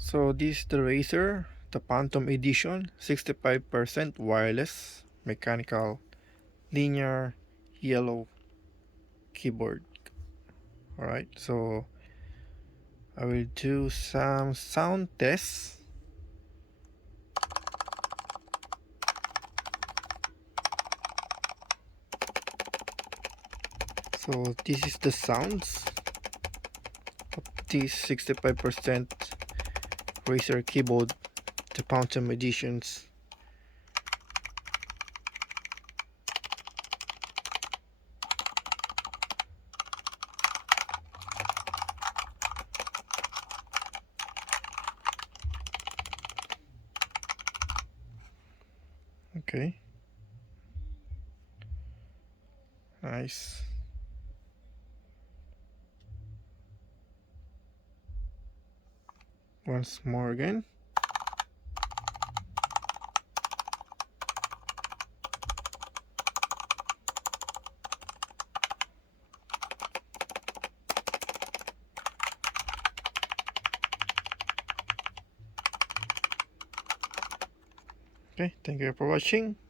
So this is the Razer, the Phantom Edition, 65% wireless, mechanical, linear, yellow keyboard. Alright, so I will do some sound tests. So this is the sounds of this 65% Razer keyboard, the Phantom Editions. Okay, nice. Once more again. Okay, thank you for watching.